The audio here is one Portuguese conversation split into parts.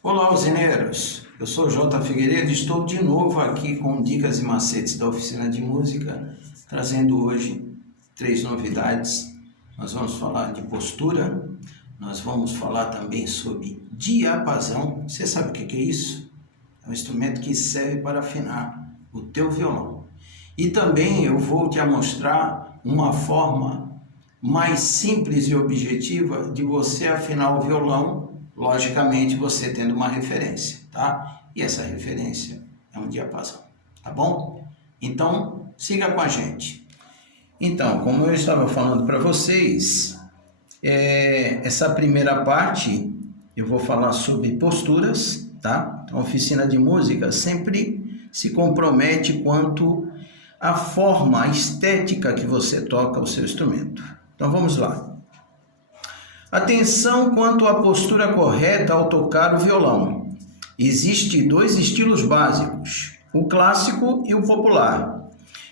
Olá, usineiros! Eu sou J. Figueiredo e estou de novo aqui com dicas e macetes da oficina de música, trazendo hoje 3 novidades. Nós vamos falar de postura, nós vamos falar também sobre diapasão. Você sabe o que é isso? É um instrumento que serve para afinar o teu violão. E também eu vou te mostrar uma forma mais simples e objetiva de você afinar o violão, logicamente você tendo uma referência, tá? E essa referência é um diapasão, tá bom? Então, siga com a gente. Então, como eu estava falando para vocês, essa primeira parte eu vou falar sobre posturas, tá? A oficina de música sempre se compromete quanto à forma, à estética que você toca o seu instrumento. Então vamos lá. Atenção quanto à postura correta ao tocar o violão. Existem 2 estilos básicos, o clássico e o popular.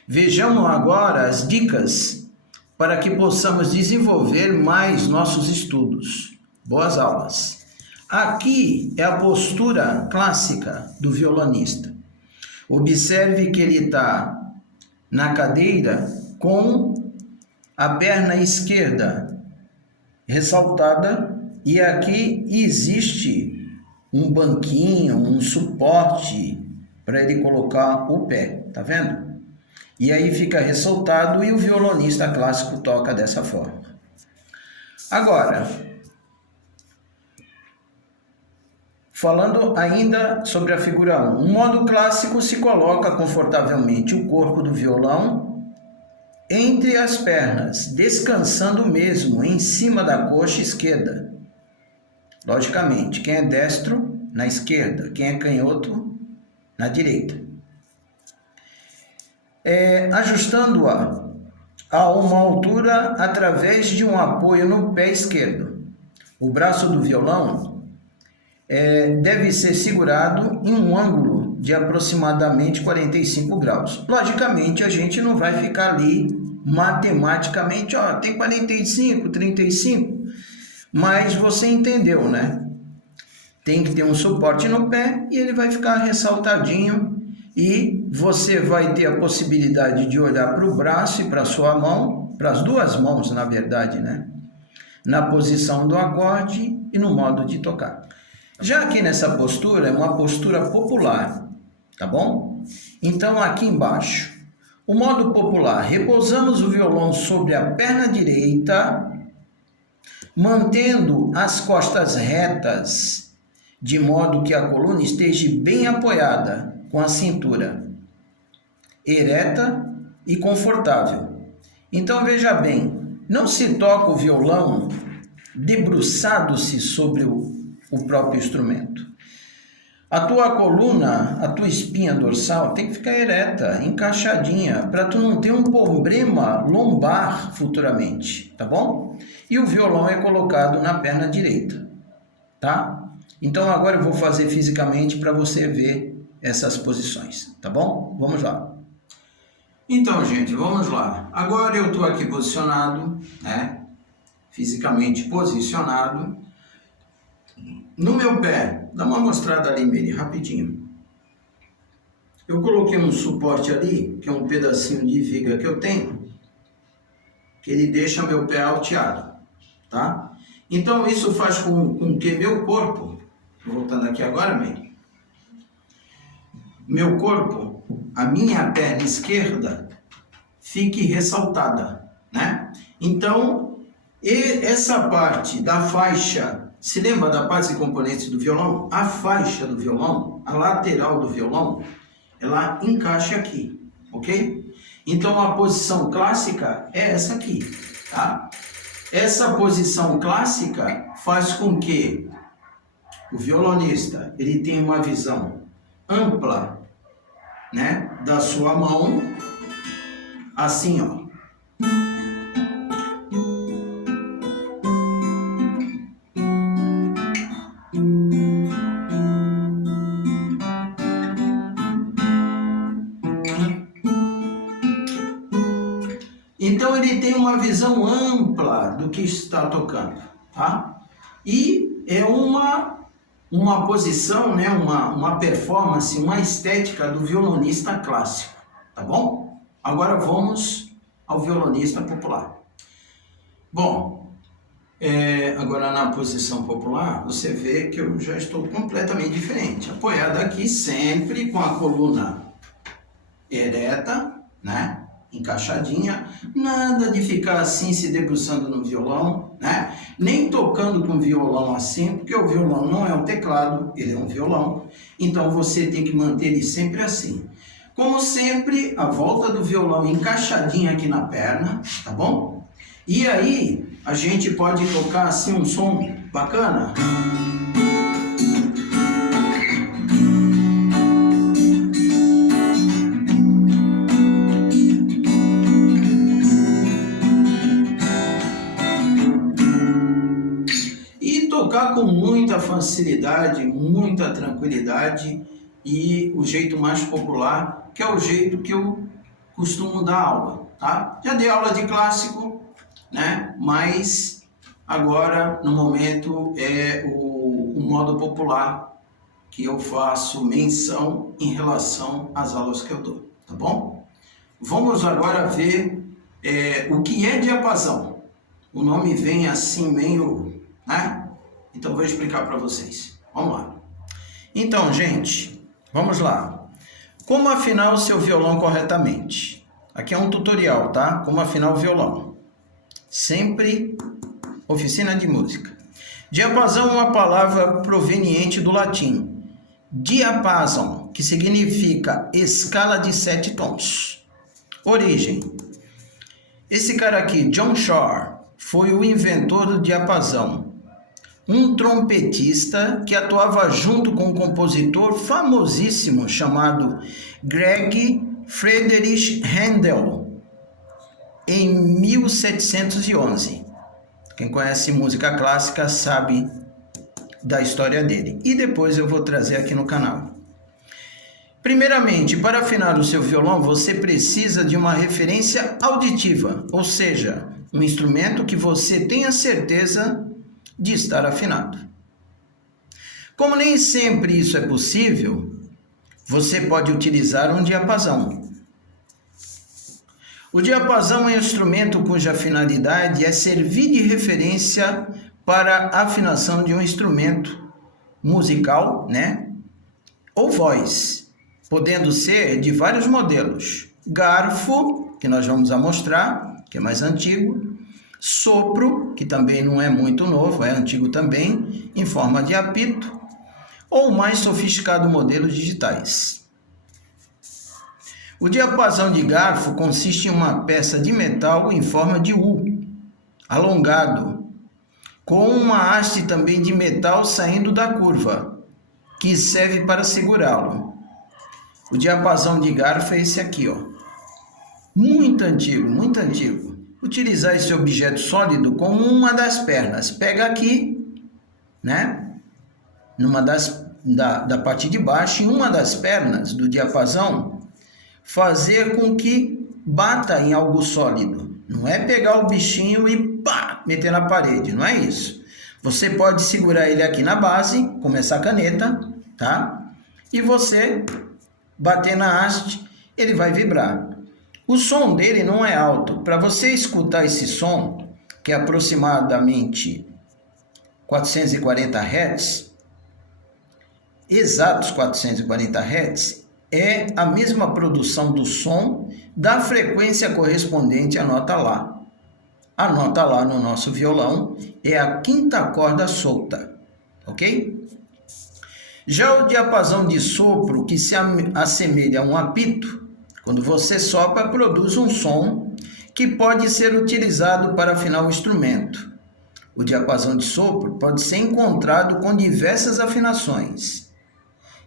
Vejamos agora as dicas para que possamos desenvolver mais nossos estudos. Boas aulas! Aqui é a postura clássica do violonista. Observe que ele está na cadeira com a perna esquerda ressaltada e aqui existe um banquinho, um suporte para ele colocar o pé, tá vendo? E aí fica ressaltado e o violonista clássico toca dessa forma. Agora, falando ainda sobre a figura 1, o modo clássico se coloca confortavelmente o corpo do violão entre as pernas, descansando mesmo em cima da coxa esquerda. Logicamente, quem é destro, na esquerda, quem é canhoto, na direita. Ajustando-a a uma altura através de um apoio no pé esquerdo. O braço do violão deve ser segurado em um ângulo de aproximadamente 45 graus. Logicamente, a gente não vai ficar ali matematicamente, tem 45, 35, mas você entendeu, né? Tem que ter um suporte no pé e ele vai ficar ressaltadinho e você vai ter a possibilidade de olhar para o braço e para a sua mão, para as duas mãos, na verdade, né? Na posição do acorde e no modo de tocar. Já aqui nessa postura, é uma postura popular, tá bom? Então, aqui embaixo, o modo popular, repousamos o violão sobre a perna direita, mantendo as costas retas, de modo que a coluna esteja bem apoiada, com a cintura ereta e confortável. Então, veja bem, não se toca o violão debruçado-se sobre o próprio instrumento. A tua coluna, a tua espinha dorsal tem que ficar ereta, encaixadinha, para tu não ter um problema lombar futuramente, tá bom? E o violão é colocado na perna direita, tá? Então agora eu vou fazer fisicamente para você ver essas posições, tá bom? Vamos lá. Então, gente, vamos lá. Agora eu estou aqui posicionado, né? Fisicamente posicionado. No meu pé, dá uma mostrada ali, Meli, rapidinho. Eu coloquei um suporte ali, que é um pedacinho de viga que eu tenho, que ele deixa meu pé alteado, tá? Então isso faz com que meu corpo, voltando aqui agora, Meli, meu corpo, a minha perna esquerda, fique ressaltada, né? Então, essa parte da faixa, se lembra da parte e componentes do violão? A faixa do violão, a lateral do violão, ela encaixa aqui, ok? Então a posição clássica é essa aqui, tá? Essa posição clássica faz com que o violonista ele tenha uma visão ampla, né, da sua mão, assim, ó. Então ele tem uma visão ampla do que está tocando, tá? E é uma uma posição, né, uma performance, uma estética do violonista clássico, tá bom? Agora vamos ao violonista popular. Bom, agora na posição popular, você vê que eu já estou completamente diferente. Apoiado aqui sempre com a coluna ereta, né? Encaixadinha, nada de ficar assim se debruçando no violão, né? Nem tocando com o violão assim, porque o violão não é um teclado, ele é um violão, então você tem que manter ele sempre assim. Como sempre, a volta do violão encaixadinha aqui na perna, tá bom? E aí, a gente pode tocar assim um som bacana. Tocar com muita facilidade, muita tranquilidade e o jeito mais popular, que é o jeito que eu costumo dar aula, tá? Já dei aula de clássico, né? Mas agora, no momento, é o modo popular que eu faço menção em relação às aulas que eu dou, tá bom? Vamos agora ver o que é diapasão. O nome vem assim meio, né? Então, vou explicar para vocês. Vamos lá. Então, gente, vamos lá. Como afinar o seu violão corretamente? Aqui é um tutorial, tá? Como afinar o violão. Sempre oficina de música. Diapasão é uma palavra proveniente do latim. Diapason, que significa escala de 7 tons. Origem. Esse cara aqui, John Shore, foi o inventor do diapasão. Um trompetista que atuava junto com um compositor famosíssimo chamado Greg Friedrich Händel em 1711. Quem conhece música clássica sabe da história dele. E depois eu vou trazer aqui no canal. Primeiramente, para afinar o seu violão, você precisa de uma referência auditiva, ou seja, um instrumento que você tenha certeza de estar afinado. Como nem sempre isso é possível, você pode utilizar um diapasão. O diapasão é um instrumento cuja finalidade é servir de referência para a afinação de um instrumento musical, né? Ou voz, podendo ser de vários modelos. Garfo, que nós vamos mostrar, que é mais antigo. Sopro, que também não é muito novo, é antigo também, em forma de apito, ou mais sofisticado modelo digitais. O diapasão de garfo consiste em uma peça de metal em forma de U, alongado, com uma haste também de metal saindo da curva, que serve para segurá-lo. O diapasão de garfo é esse aqui, ó. Muito antigo, muito antigo. Utilizar esse objeto sólido como uma das pernas. Pega aqui, né? Da parte de baixo, em uma das pernas do diapasão, fazer com que bata em algo sólido. Não é pegar o bichinho e pá, meter na parede, não é isso. Você pode segurar ele aqui na base, como essa caneta, tá? E você bater na haste, ele vai vibrar. O som dele não é alto. Para você escutar esse som, que é aproximadamente 440 Hz, exatos 440 Hz, é a mesma produção do som da frequência correspondente à nota Lá. A nota Lá no nosso violão é a quinta corda solta, ok? Já o diapasão de sopro, que se assemelha a um apito, quando você sopra, produz um som que pode ser utilizado para afinar o instrumento. O diapasão de sopro pode ser encontrado com diversas afinações,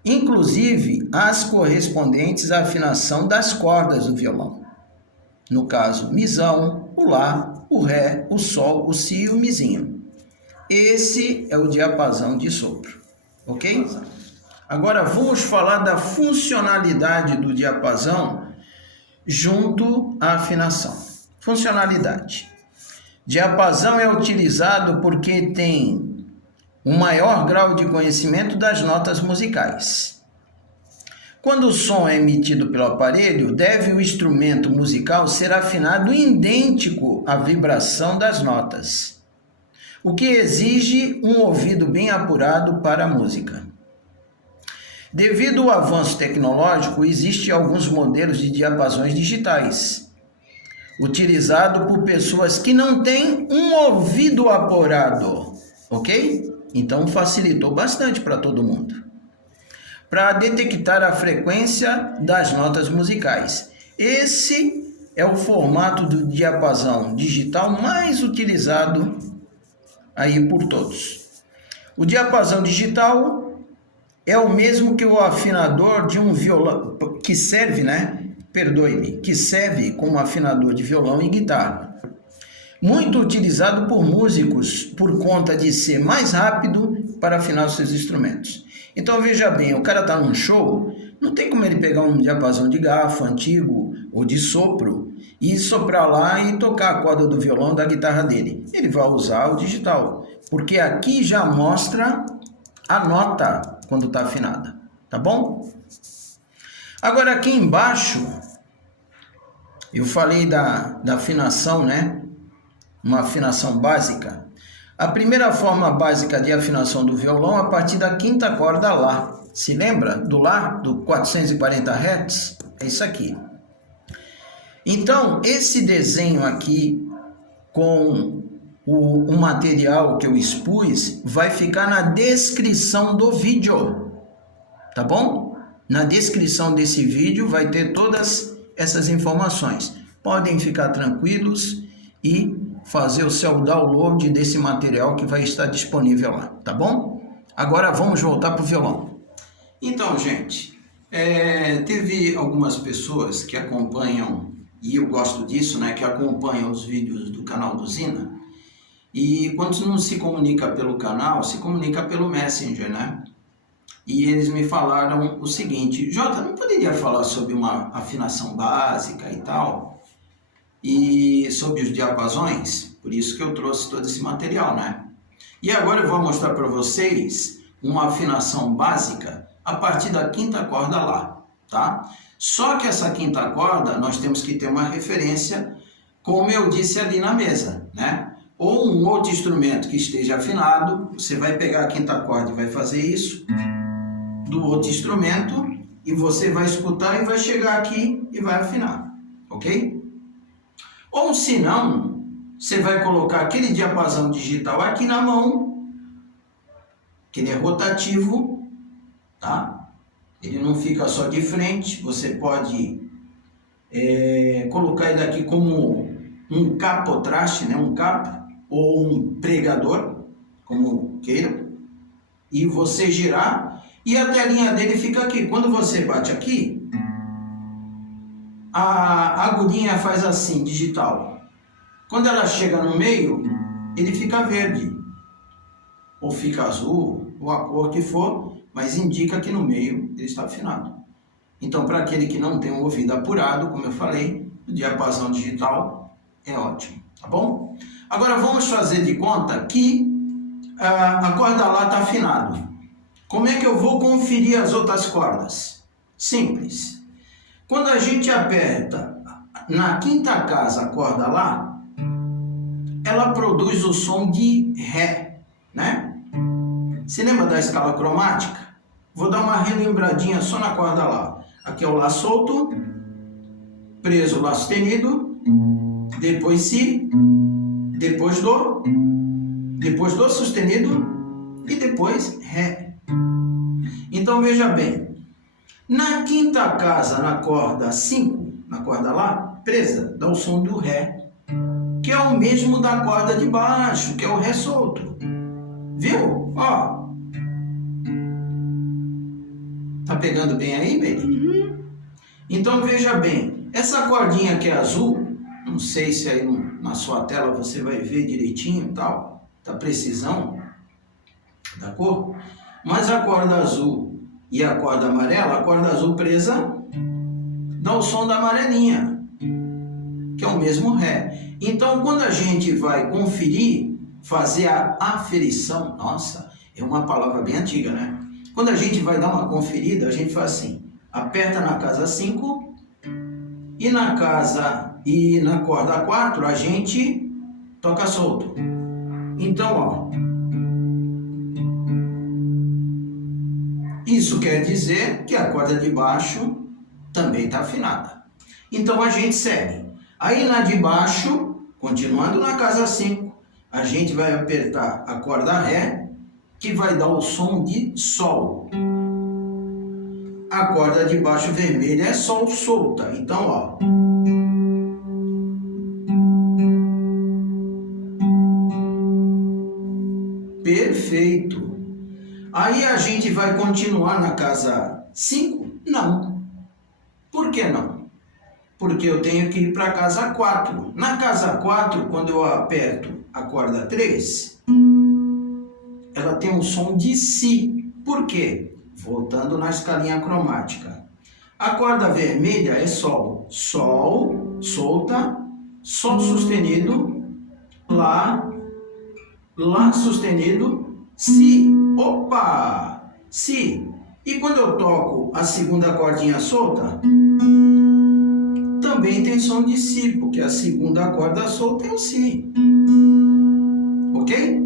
inclusive as correspondentes à afinação das cordas do violão. No caso, misão, o lá, o ré, o sol, o si e o mizinho. Esse é o diapasão de sopro, ok? Agora vamos falar da funcionalidade do diapasão junto à afinação. Funcionalidade. Diapasão é utilizado porque tem um maior grau de conhecimento das notas musicais. Quando o som é emitido pelo aparelho, deve o instrumento musical ser afinado idêntico à vibração das notas, o que exige um ouvido bem apurado para a música. Devido ao avanço tecnológico, existem alguns modelos de diapasões digitais, utilizados por pessoas que não têm um ouvido apurado, ok? Então facilitou bastante para todo mundo. Para detectar a frequência das notas musicais. Esse é o formato do diapasão digital mais utilizado aí por todos. O diapasão digital é o mesmo que o afinador de um violão, que serve, que serve como afinador de violão e guitarra. Muito utilizado por músicos por conta de ser mais rápido para afinar os seus instrumentos. Então veja bem, o cara está num show, não tem como ele pegar um diapasão de garfo antigo ou de sopro e soprar lá e tocar a corda do violão da guitarra dele. Ele vai usar o digital, porque aqui já mostra a nota quando está afinada, tá bom? Agora aqui embaixo, eu falei da afinação, uma afinação básica. A primeira forma básica de afinação do violão é a partir da quinta corda Lá. Se lembra do Lá, do 440 Hz? É isso aqui. Então, esse desenho aqui com o material que eu expus vai ficar na descrição do vídeo, tá bom? Na descrição desse vídeo vai ter todas essas informações. Podem ficar tranquilos e fazer o seu download desse material que vai estar disponível lá, tá bom? Agora vamos voltar para o violão. Então, gente, teve algumas pessoas que acompanham, e eu gosto disso, que acompanham os vídeos do canal do Zina, e quando não se comunica pelo canal, se comunica pelo Messenger, E eles me falaram o seguinte: Jota, não poderia falar sobre uma afinação básica e tal? E sobre os diapasões, por isso que eu trouxe todo esse material, E agora eu vou mostrar para vocês uma afinação básica a partir da quinta corda Lá, tá? Só que essa quinta corda nós temos que ter uma referência, como eu disse ali na mesa, Ou um outro instrumento que esteja afinado, você vai pegar a quinta corda e vai fazer isso do outro instrumento e você vai escutar e vai chegar aqui e vai afinar, ok? Ou se não, você vai colocar aquele diapasão digital aqui na mão, que ele é rotativo, tá? Ele não fica só de frente, você pode colocar ele aqui como um capotraste, um capo, ou um pregador, como queira, e você girar, e a telinha dele fica aqui. Quando você bate aqui, a agulhinha faz assim, digital. Quando ela chega no meio, ele fica verde, ou fica azul, ou a cor que for, mas indica que no meio ele está afinado. Então, para aquele que não tem um ouvido apurado, como eu falei, o diapasão digital é ótimo, tá bom? Agora vamos fazer de conta que a corda Lá está afinado. Como é que eu vou conferir as outras cordas? Simples. Quando a gente aperta na quinta casa a corda Lá, ela produz o som de Ré, Se lembra da escala cromática? Vou dar uma relembradinha só na corda Lá. Aqui é o Lá solto, preso o Lá sustenido, depois Si, depois do sustenido e depois Ré. Então veja bem, na quinta casa, na corda 5, na corda Lá, presa, dá o som do Ré, que é o mesmo da corda de baixo, que é o Ré solto. Viu? Ó. Tá pegando bem aí, Beni? Então veja bem, essa cordinha que é azul, não sei se aí na sua tela você vai ver direitinho e tal, da precisão da cor, mas a corda azul e a corda amarela, a corda azul presa dá o som da amarelinha, que é o mesmo Ré. Então, quando a gente vai conferir, fazer a aferição, nossa, É uma palavra bem antiga, né? Quando a gente vai dar uma conferida, a gente faz assim, aperta na casa 5 e na corda 4 a gente toca solto. Então, ó, isso quer dizer que a corda de baixo também está afinada. Então a gente segue. Aí na de baixo, continuando na casa 5, a gente vai apertar a corda Ré, que vai dar o som de Sol. A corda de baixo vermelha é Sol solta. Então, ó. Perfeito. Aí a gente vai continuar na casa 5? Não. Por que não? Porque eu tenho que ir para a casa 4. Na casa 4, quando eu aperto a corda 3, ela tem um som de Si. Por quê? Voltando na escalinha cromática. A corda vermelha é Sol. Sol, solta, Sol sustenido, Lá, Lá sustenido, Si. Opa! Si. E quando eu toco a segunda cordinha solta, também tem som de Si, porque a segunda corda solta é o Si. Ok?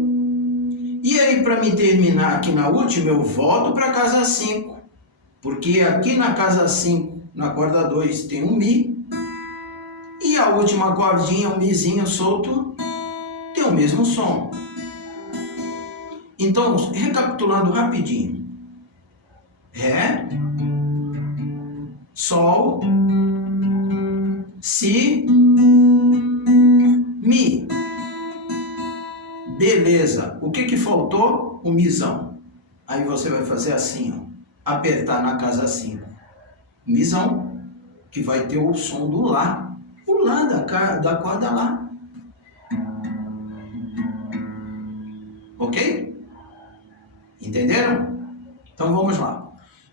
E aí, para me terminar aqui na última, eu volto para a casa 5. Porque aqui na casa 5, na corda 2, tem um Mi. E a última cordinha, um Mizinho solto, tem o mesmo som. Então, recapitulando rapidinho. Ré, Sol, Si, Mi. Beleza. O que faltou? O Mizão. Aí você vai fazer assim, ó. Apertar na casa 5. Mizão, que vai ter o som do Lá. O Lá da corda Lá. Ok? Entenderam? Então vamos lá.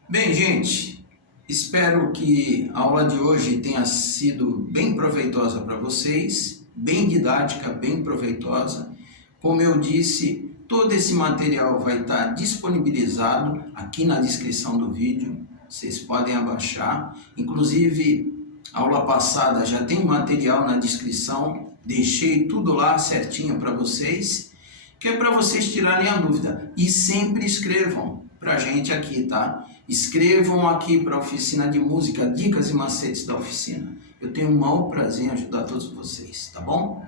Bem, gente, espero que a aula de hoje tenha sido bem proveitosa para vocês, bem didática, bem proveitosa. Como eu disse, todo esse material vai estar disponibilizado aqui na descrição do vídeo. Vocês podem abaixar. Inclusive, a aula passada já tem material na descrição. Deixei tudo lá certinho para vocês, que é para vocês tirarem a dúvida. E sempre escrevam para a gente aqui, tá? Escrevam aqui para a oficina de música, dicas e macetes da oficina. Eu tenho o maior prazer em ajudar todos vocês, tá bom?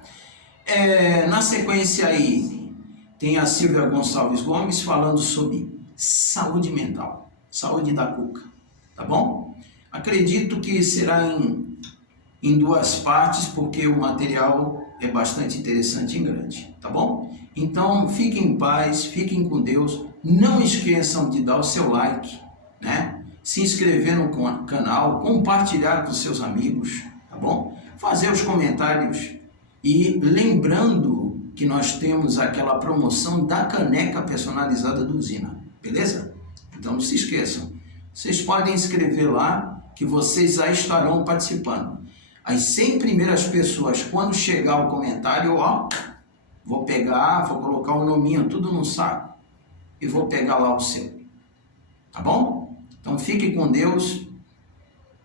Na sequência aí, tem a Silvia Gonçalves Gomes falando sobre saúde mental, saúde da cuca, tá bom? Acredito que será em duas partes, porque o material é bastante interessante e grande, tá bom? Então, fiquem em paz, fiquem com Deus, não esqueçam de dar o seu like, né? Se inscrever no canal, compartilhar com seus amigos, tá bom? Fazer os comentários. E lembrando que nós temos aquela promoção da caneca personalizada do Usina, beleza? Então não se esqueçam. Vocês podem escrever lá que vocês já estarão participando. As 100 primeiras pessoas, quando chegar o comentário, ó, vou pegar, vou colocar o nominho tudo no saco e vou pegar lá o seu. Tá bom? Então fique com Deus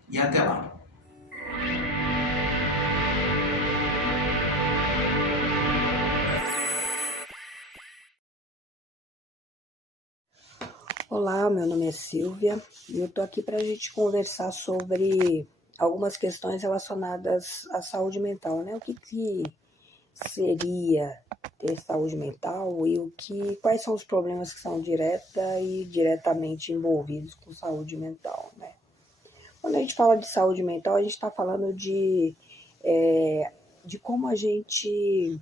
e até lá. Olá, meu nome é Silvia e eu estou aqui para a gente conversar sobre algumas questões relacionadas à saúde mental, né? O que seria ter saúde mental e quais são os problemas que são direta e diretamente envolvidos com saúde mental, né? Quando a gente fala de saúde mental, a gente está falando de como a gente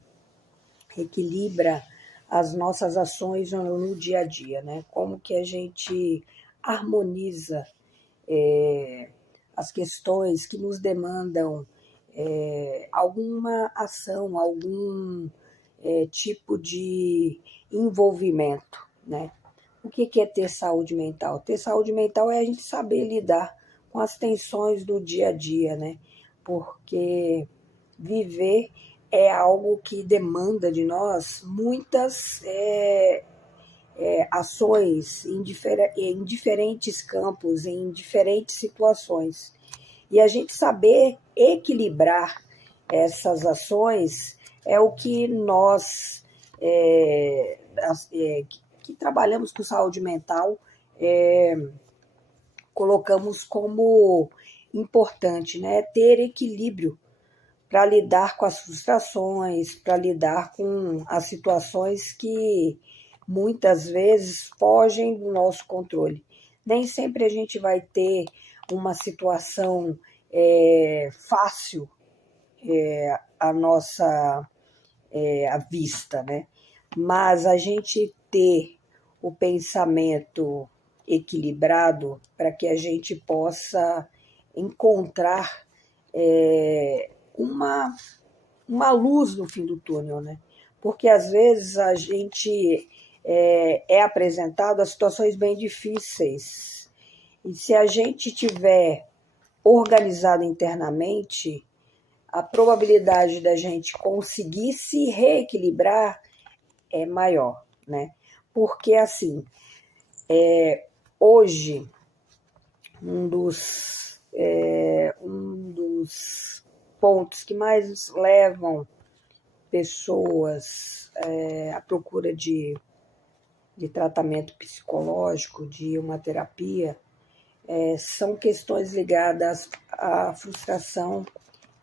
equilibra as nossas ações no dia a dia, né? Como que a gente harmoniza as questões que nos demandam alguma ação, algum tipo de envolvimento, né? O que é ter saúde mental? Ter saúde mental é a gente saber lidar com as tensões do dia a dia, né? Porque viver é algo que demanda de nós muitas ações em diferentes campos, em diferentes situações. E a gente saber equilibrar essas ações é o que nós, que trabalhamos com saúde mental, colocamos como importante, né? Ter equilíbrio para lidar com as frustrações, para lidar com as situações que muitas vezes fogem do nosso controle. Nem sempre a gente vai ter uma situação fácil à nossa à vista, né? Mas a gente ter o pensamento equilibrado para que a gente possa encontrar uma luz no fim do túnel, né? Porque às vezes a gente é apresentado a situações bem difíceis. E se a gente tiver organizado internamente, a probabilidade da gente conseguir se reequilibrar é maior, né? Porque, assim, hoje, um dos pontos que mais levam pessoas à procura de tratamento psicológico, de uma terapia, são questões ligadas à frustração,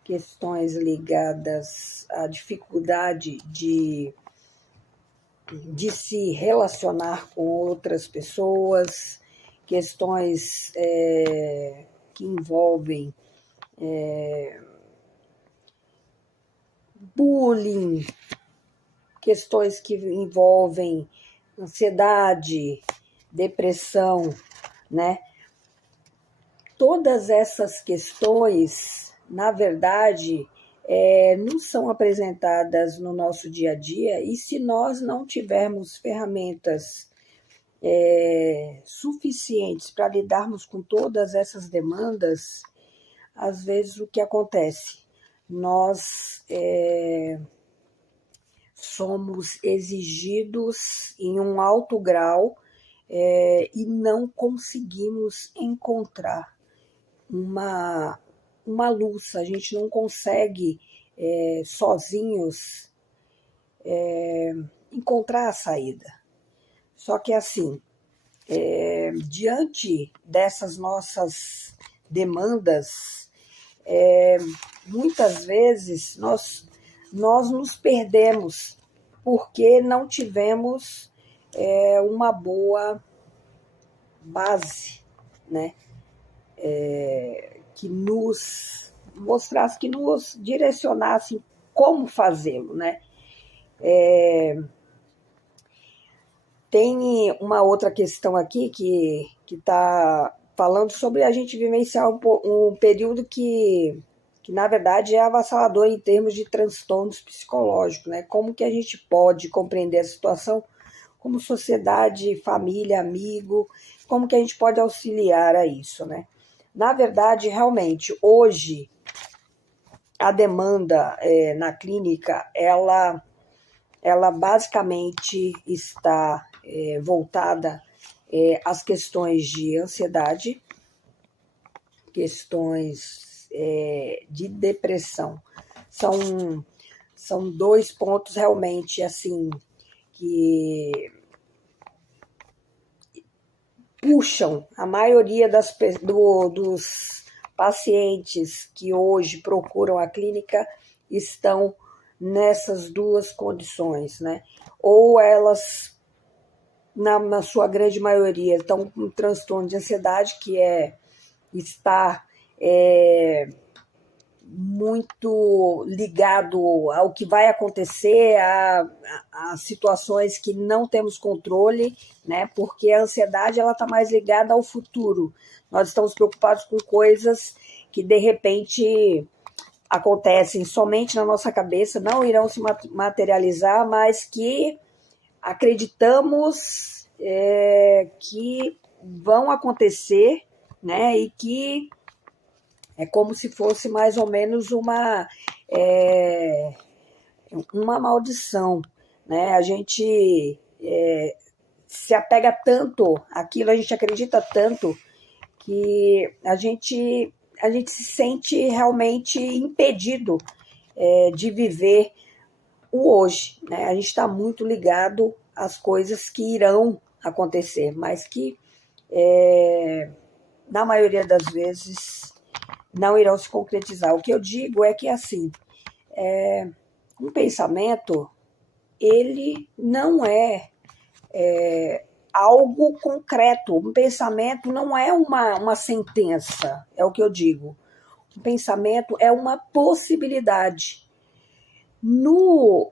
questões ligadas à dificuldade de se relacionar com outras pessoas, questões que envolvem bullying, questões que envolvem ansiedade, depressão, né? Todas essas questões, na verdade, não são apresentadas no nosso dia a dia, e se nós não tivermos ferramentas suficientes para lidarmos com todas essas demandas, às vezes o que acontece? Nós somos exigidos em um alto grau e não conseguimos encontrar uma luz, a gente não consegue sozinhos encontrar a saída. Só que assim, diante dessas nossas demandas, muitas vezes nós nos perdemos porque não tivemos uma boa base, né? Que nos mostrasse, que nos direcionasse como fazê-lo, né? Tem uma outra questão aqui que está falando sobre a gente vivenciar um período que na verdade é avassalador em termos de transtornos psicológicos, né? Como que a gente pode compreender a situação como sociedade, família, amigo, como que a gente pode auxiliar a isso, né? Na verdade, realmente, hoje, a demanda na clínica, ela basicamente está voltada às questões de ansiedade, questões de depressão. São dois pontos realmente, assim, que puxam a maioria dos pacientes que hoje procuram a clínica, estão nessas duas condições, né? Ou elas, na sua grande maioria, estão com um transtorno de ansiedade, que está muito ligado ao que vai acontecer, a situações que não temos controle, né? Porque a ansiedade está mais ligada ao futuro. Nós estamos preocupados com coisas que, de repente, acontecem somente na nossa cabeça, não irão se materializar, mas que acreditamos que vão acontecer, né? E que é como se fosse mais ou menos uma maldição, né? A gente se apega tanto àquilo, a gente acredita tanto que a gente se sente realmente impedido de viver o hoje, né? A gente está muito ligado às coisas que irão acontecer, mas que na maioria das vezes não irão se concretizar. O que eu digo é que assim, um pensamento, ele não é algo concreto. Um pensamento não é uma sentença, é o que eu digo. Um pensamento é uma possibilidade. No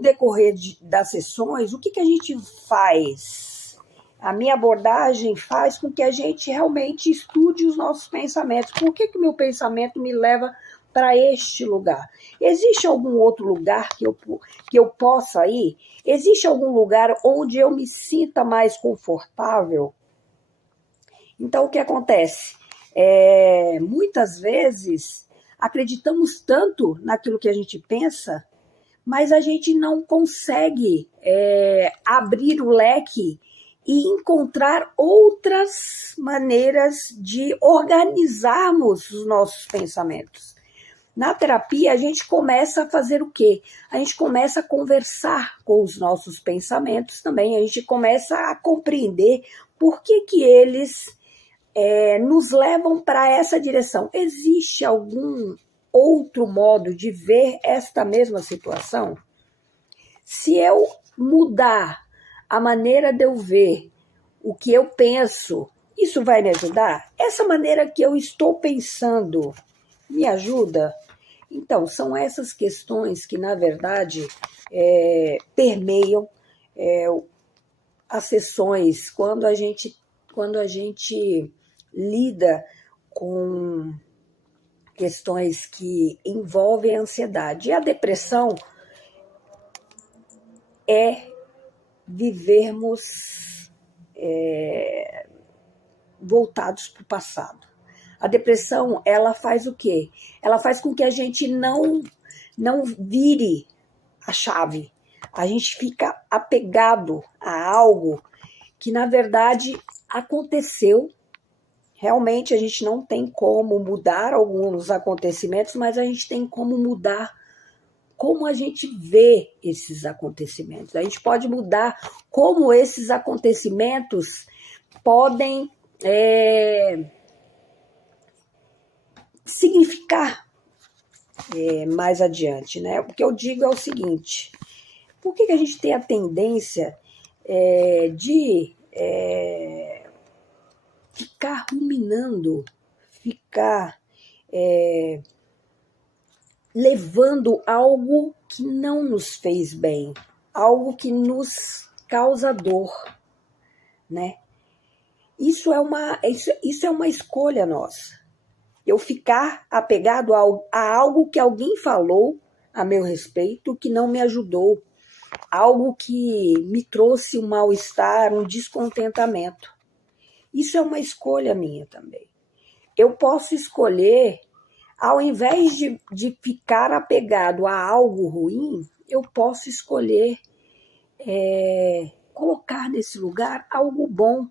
decorrer das sessões, o que a gente faz? A minha abordagem faz com que a gente realmente estude os nossos pensamentos. Por que o meu pensamento me leva para este lugar? Existe algum outro lugar que eu possa ir? Existe algum lugar onde eu me sinta mais confortável? Então, o que acontece? Muitas vezes, acreditamos tanto naquilo que a gente pensa, mas a gente não consegue abrir o leque e encontrar outras maneiras de organizarmos os nossos pensamentos. Na terapia, a gente começa a fazer o quê? A gente começa a conversar com os nossos pensamentos também, a gente começa a compreender por que eles nos levam para essa direção. Existe algum outro modo de ver esta mesma situação? Se eu mudar a maneira de eu ver o que eu penso, isso vai me ajudar? Essa maneira que eu estou pensando me ajuda? Então, são essas questões que, na verdade, permeiam as sessões quando a gente lida com questões que envolvem a ansiedade. E a depressão é vivermos voltados para o passado. A depressão, ela faz o quê? Ela faz com que a gente não vire a chave. A gente fica apegado a algo que, na verdade, aconteceu. Realmente, a gente não tem como mudar alguns acontecimentos, mas a gente tem como mudar como a gente vê esses acontecimentos. A gente pode mudar como esses acontecimentos podem significar mais adiante, né? O que eu digo é o seguinte: por que a gente tem a tendência de ficar ruminando, ficar levando algo que não nos fez bem, algo que nos causa dor, né? Isso é uma escolha nossa. Eu ficar apegado a algo que alguém falou a meu respeito que não me ajudou, algo que me trouxe um mal-estar, um descontentamento. Isso é uma escolha minha também. Eu posso escolher, ao invés de ficar apegado a algo ruim, eu posso escolher colocar nesse lugar algo bom,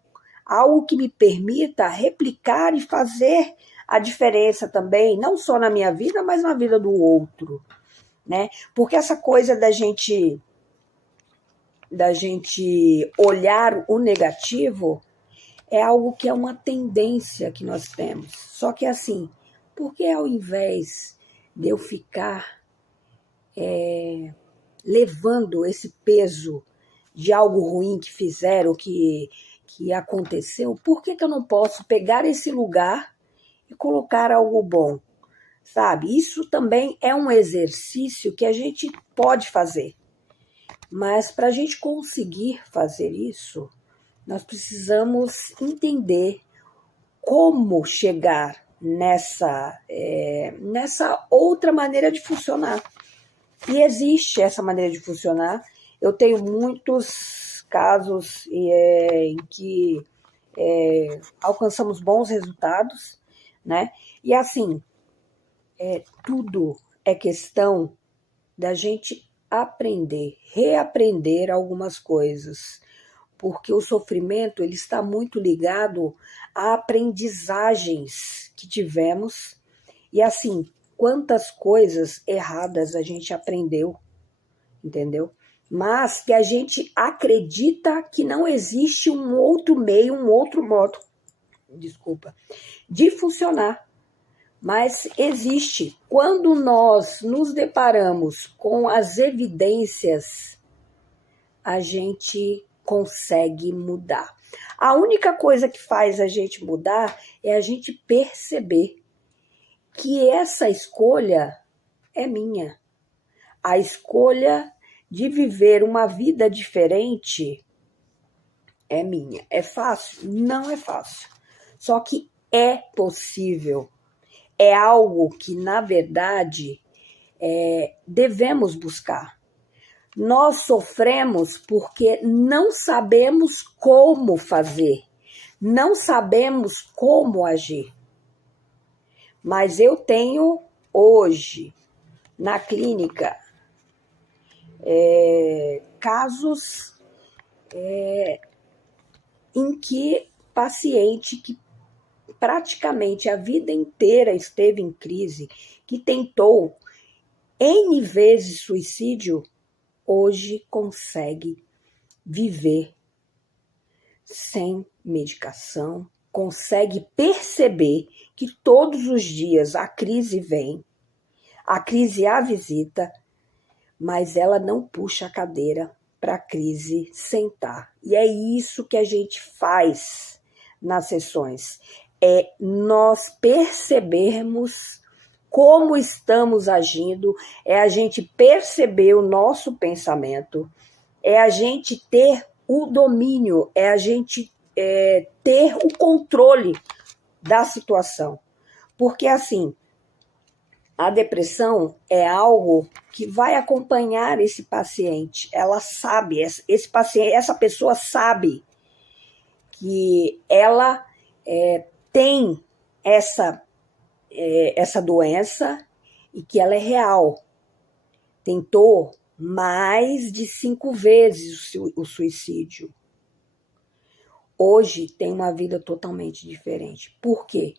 algo que me permita replicar e fazer a diferença também, não só na minha vida, mas na vida do outro, né? Porque essa coisa da gente olhar o negativo é algo que é uma tendência que nós temos. Só que assim, porque ao invés de eu ficar levando esse peso de algo ruim que fizeram, que aconteceu, por que eu não posso pegar esse lugar e colocar algo bom? Sabe? Isso também é um exercício que a gente pode fazer. Mas para a gente conseguir fazer isso, nós precisamos entender como chegar nessa outra maneira de funcionar. E existe essa maneira de funcionar. Eu tenho muitos casos em que alcançamos bons resultados, né? E assim, tudo é questão da gente aprender, reaprender algumas coisas. porque o sofrimento ele está muito ligado a aprendizagens que tivemos e assim, quantas coisas erradas a gente aprendeu, entendeu? Mas que a gente acredita que não existe um outro meio, um outro modo, de funcionar. Mas existe. Quando nós nos deparamos com as evidências, a gente consegue mudar. A única coisa que faz a gente mudar é a gente perceber que essa escolha é minha. A escolha de viver uma vida diferente é minha. É fácil? Não é fácil. Só que é possível. É algo que, na verdade, devemos buscar. Nós sofremos porque não sabemos como fazer, não sabemos como agir. Mas eu tenho hoje, na clínica, casos em que paciente que praticamente a vida inteira esteve em crise, que tentou N vezes suicídio, hoje consegue viver sem medicação, consegue perceber que todos os dias a crise vem, a crise a visita, mas ela não puxa a cadeira para a crise sentar. E é isso que a gente faz nas sessões, é nós percebermos como estamos agindo, é a gente perceber o nosso pensamento, é a gente ter o domínio, é a gente ter o controle da situação. Porque, assim, a depressão é algo que vai acompanhar esse paciente. Ela sabe, essa pessoa sabe que ela tem essa doença e que ela é real. Tentou mais de 5 vezes o suicídio. Hoje tem uma vida totalmente diferente. Por quê?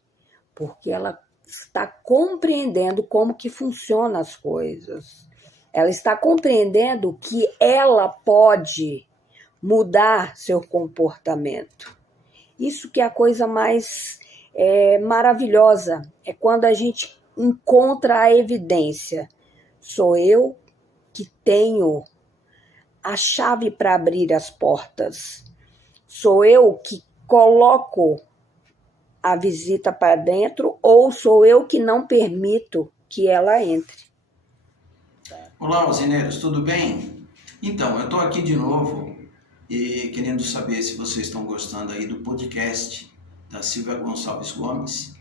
Porque ela está compreendendo como que funcionam as coisas. Ela está compreendendo que ela pode mudar seu comportamento. Isso que é a coisa mais maravilhosa, é quando a gente encontra a evidência. Sou eu que tenho a chave para abrir as portas. Sou eu que coloco a visita para dentro ou sou eu que não permito que ela entre? Olá, usineiros, tudo bem? Então, eu estou aqui de novo e querendo saber se vocês estão gostando aí do podcast da Silvia Gonçalves Gomes,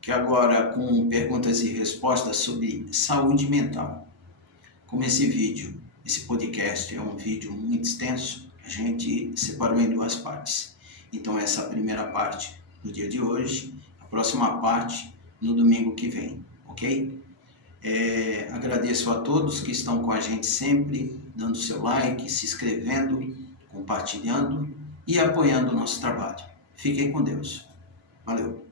que agora com perguntas e respostas sobre saúde mental. Como esse podcast é um vídeo muito extenso, a gente separou em 2 partes. Então essa é a primeira parte no dia de hoje, a próxima parte no domingo que vem, ok? Agradeço a todos que estão com a gente sempre, dando seu like, se inscrevendo, compartilhando e apoiando o nosso trabalho. Fiquem com Deus. Valeu!